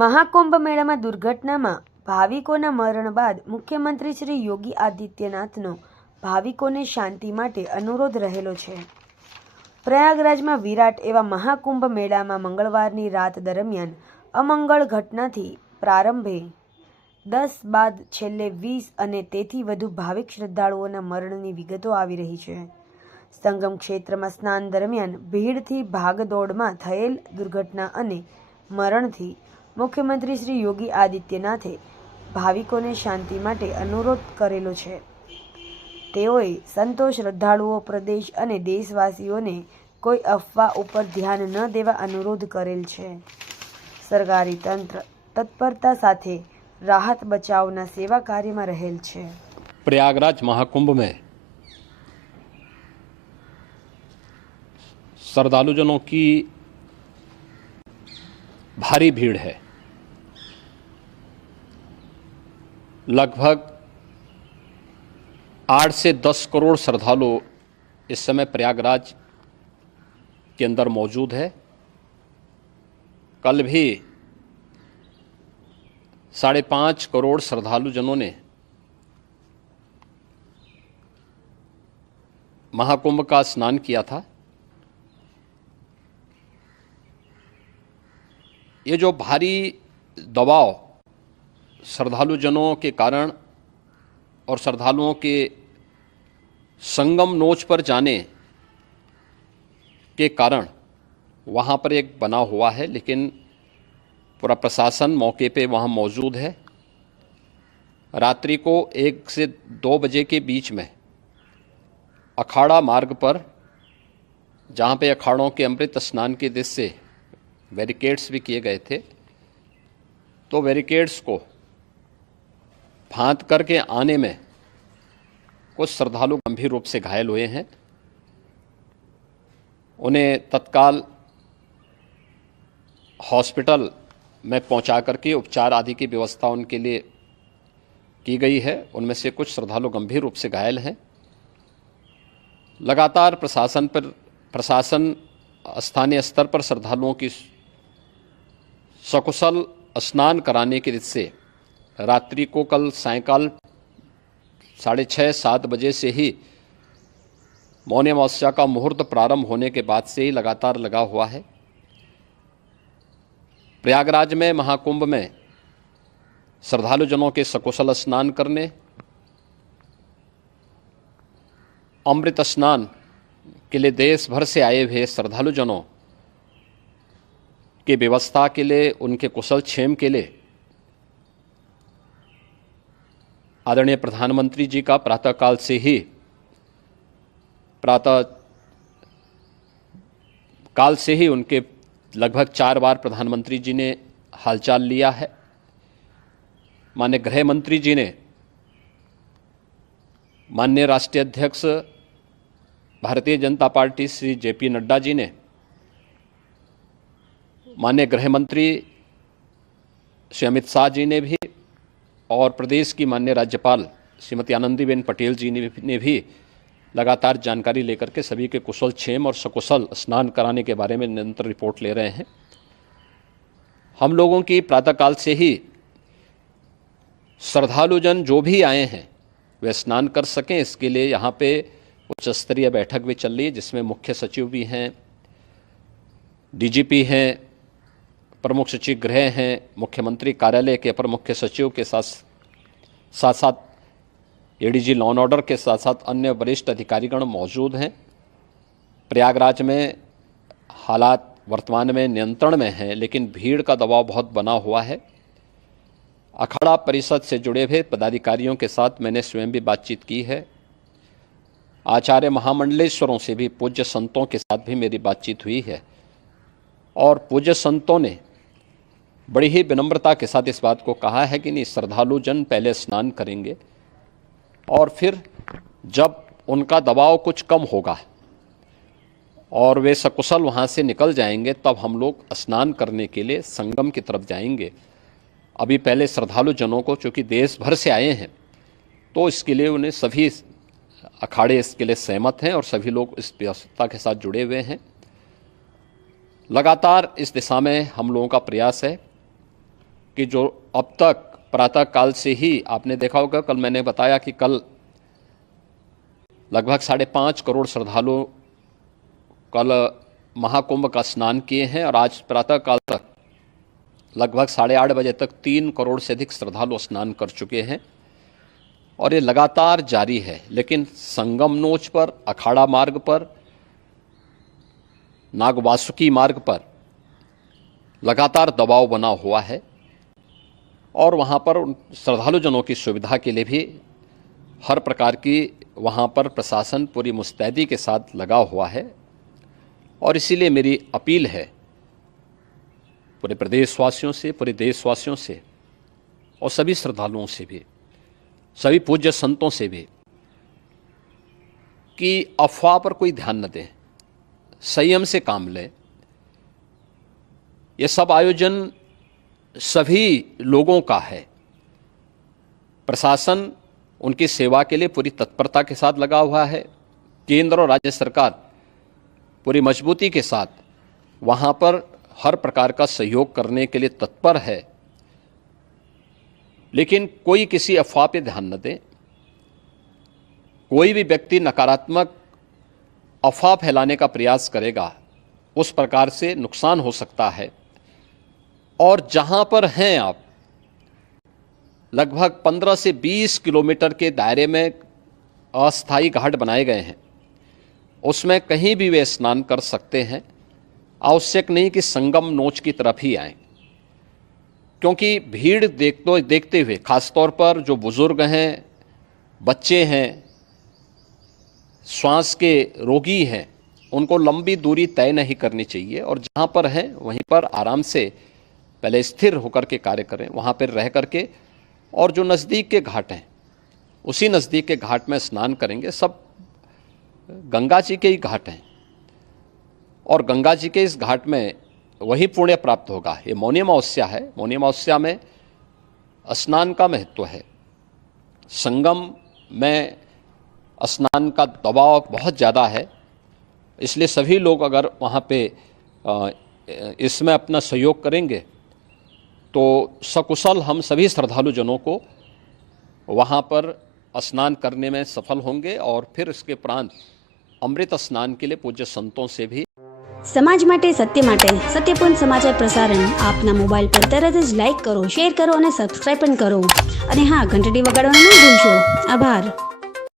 महाकुंभ मेला में दुर्घटना में भाविकोना मरण बाद मुख्यमंत्री श्री योगी आदित्यनाथनो भाविकोने शांति माटे अनुरोध रहेलो छे। प्रयागराज में विराट एवं महाकुंभ मेला में मंगलवारनी रात दरमियान अमंगल घटनाथी प्रारंभे 10 बाद छेल्ले 20 अने तेथी वधु भाविक श्रद्धाळुओना मरणनी विगतो आवी रही छे। संगम क्षेत्र में स्नान दरमियान भीड़थी भागदौड़ में थयेल दुर्घटना अने मरणथी मुख्यमंत्री श्री योगी आदित्यनाथे भाविकोने शांति माटे अनुरोध करेलो छे। तेओए संतो श्रद्धाळुओ प्रदेश अने देशवासीओने कोई अफवा उपर ध्यान न देवा अनुरोध करेल छे। सरकारी तंत्र तत्परता साथे राहत बचावना सेवा कार्य में रहेल छे। प्रयागराज महाकुंभ में श्रद्धालुजनों की भारी भीड़ है। लगभग 8 से 10 करोड़ श्रद्धालु इस समय प्रयागराज के अंदर मौजूद है। कल भी 5.5 करोड़ श्रद्धालुजनों ने महाकुंभ का स्नान किया था। ये जो भारी दबाव श्रद्धालुजनों के कारण और श्रद्धालुओं के संगम नोच पर जाने के कारण वहाँ पर एक बना हुआ है, लेकिन पूरा प्रशासन मौके पे वहाँ मौजूद है। रात्रि को 1 से 2 बजे के बीच में अखाड़ा मार्ग पर, जहाँ पे अखाड़ों के अमृत स्नान के दृश्य से बैरिकेड्स भी किए गए थे, तो बैरिकेड्स को फांद करके आने में कुछ श्रद्धालु गंभीर रूप से घायल हुए हैं। उन्हें तत्काल हॉस्पिटल में पहुंचा करके उपचार आदि की व्यवस्था उनके लिए की गई है। उनमें से कुछ श्रद्धालु गंभीर रूप से घायल हैं। लगातार प्रशासन स्थानीय स्तर पर श्रद्धालुओं की सकुशल स्नान कराने के दृष्टि से रात्रि को कल सायंकाल 6:30-7 बजे से ही मौनी अमावस्या का मुहूर्त प्रारंभ होने के बाद से ही लगातार लगा हुआ है। प्रयागराज में महाकुंभ में श्रद्धालुजनों के सकुशल स्नान करने, अमृत स्नान के लिए देश भर से आए हुए श्रद्धालुजनों की व्यवस्था के लिए, उनके कुशल क्षेम के लिए आदरणीय प्रधानमंत्री जी का प्रातःकाल से ही उनके लगभग 4 बार प्रधानमंत्री जी ने हालचाल लिया है। माननीय गृह मंत्री जी ने, माननीय राष्ट्रीय अध्यक्ष भारतीय जनता पार्टी श्री जेपी नड्डा जी ने, माननीय गृह मंत्री श्री अमित शाह जी ने भी, और प्रदेश की माननीय राज्यपाल श्रीमती आनंदीबेन पटेल जी ने भी लगातार जानकारी लेकर के सभी के कुशल क्षेम और सकुशल स्नान कराने के बारे में निरंतर रिपोर्ट ले रहे हैं। हम लोगों की प्रातःकाल से ही श्रद्धालुजन जो भी आए हैं वे स्नान कर सकें, इसके लिए यहाँ पे उच्च स्तरीय बैठक भी चल रही है, जिसमें मुख्य सचिव भी हैं, डीजीपी हैं, प्रमुख सचिव गृह हैं, मुख्यमंत्री कार्यालय के अपर मुख्य सचिव के साथ साथ एडीजी लॉ एंड ऑर्डर के साथ साथ अन्य वरिष्ठ अधिकारीगण मौजूद हैं। प्रयागराज में हालात वर्तमान में नियंत्रण में हैं, लेकिन भीड़ का दबाव बहुत बना हुआ है। अखाड़ा परिषद से जुड़े हुए पदाधिकारियों के साथ मैंने स्वयं भी बातचीत की है। आचार्य महामंडलेश्वरों से भी, पूज्य संतों के साथ भी मेरी बातचीत हुई है, और पूज्य संतों ने बड़ी ही विनम्रता के साथ इस बात को कहा है कि नहीं, श्रद्धालुजन पहले स्नान करेंगे और फिर जब उनका दबाव कुछ कम होगा और वे सकुशल वहाँ से निकल जाएंगे, तब हम लोग स्नान करने के लिए संगम की तरफ जाएंगे। अभी पहले श्रद्धालुजनों को, चूँकि देश भर से आए हैं, तो इसके लिए उन्हें सभी अखाड़े इसके लिए सहमत हैं और सभी लोग इस व्यवस्था के साथ जुड़े हुए हैं। लगातार इस दिशा में हम लोगों का प्रयास है। कि जो अब तक प्रातः काल से ही आपने देखा होगा, कल मैंने बताया कि कल लगभग 5.5 करोड़ श्रद्धालु कल महाकुंभ का स्नान किए हैं और आज प्रातः काल तक लगभग 8:30 बजे तक 3 करोड़ से अधिक श्रद्धालु स्नान कर चुके हैं और ये लगातार जारी है। लेकिन संगम नोच पर, अखाड़ा मार्ग पर, नागवासुकी मार्ग पर लगातार दबाव बना हुआ है और वहाँ पर श्रद्धालुजनों की सुविधा के लिए भी हर प्रकार की वहाँ पर प्रशासन पूरी मुस्तैदी के साथ लगा हुआ है। और इसीलिए मेरी अपील है पूरे प्रदेशवासियों से, पूरे देशवासियों से और सभी श्रद्धालुओं से भी, सभी पूज्य संतों से भी कि अफवाह पर कोई ध्यान न दें, संयम से काम लें। ये सब आयोजन सभी लोगों का है। प्रशासन उनकी सेवा के लिए पूरी तत्परता के साथ लगा हुआ है। केंद्र और राज्य सरकार पूरी मजबूती के साथ वहाँ पर हर प्रकार का सहयोग करने के लिए तत्पर है। लेकिन कोई किसी अफवाह पे ध्यान न दे। कोई भी व्यक्ति नकारात्मक अफवाह फैलाने का प्रयास करेगा, उस प्रकार से नुकसान हो सकता है। और जहाँ पर हैं आप, लगभग 15 से 20 किलोमीटर के दायरे में अस्थायी घाट बनाए गए हैं, उसमें कहीं भी वे स्नान कर सकते हैं। आवश्यक नहीं कि संगम नोच की तरफ ही आएं, क्योंकि भीड़ देखते हुए खासतौर पर जो बुजुर्ग हैं, बच्चे हैं, श्वास के रोगी हैं, उनको लंबी दूरी तय नहीं करनी चाहिए और जहाँ पर हैं वहीं पर आराम से पहले स्थिर होकर के कार्य करें, वहाँ पर रह करके। और जो नज़दीक के घाट हैं, उसी नज़दीक के घाट में स्नान करेंगे। सब गंगा जी के ही घाट हैं और गंगा जी के इस घाट में वही पुण्य प्राप्त होगा। ये मौनी अमावस्या है। मौनी अमावस्या में स्नान का महत्व है। संगम में स्नान का दबाव बहुत ज़्यादा है, इसलिए सभी लोग अगर वहाँ पे इसमें अपना सहयोग करेंगे तो सकुशल हम सभी श्रद्धालुजनों को वहाँ पर स्नान करने में सफल होंगे और फिर इसके उपरांत अमृत स्नान के लिए पूज्य संतों से भी। समाज માટે સત્ય માટે સત્યપૂર્ણ સમાચાર પ્રસારણ આપના મોબાઈલ પર તરત જ લાઈક કરો, શેર કરો અને સબસ્ક્રાઇબ પણ કરો. અને હા, ઘંટડી વગાડવાનું ન ભૂલશો. આભાર.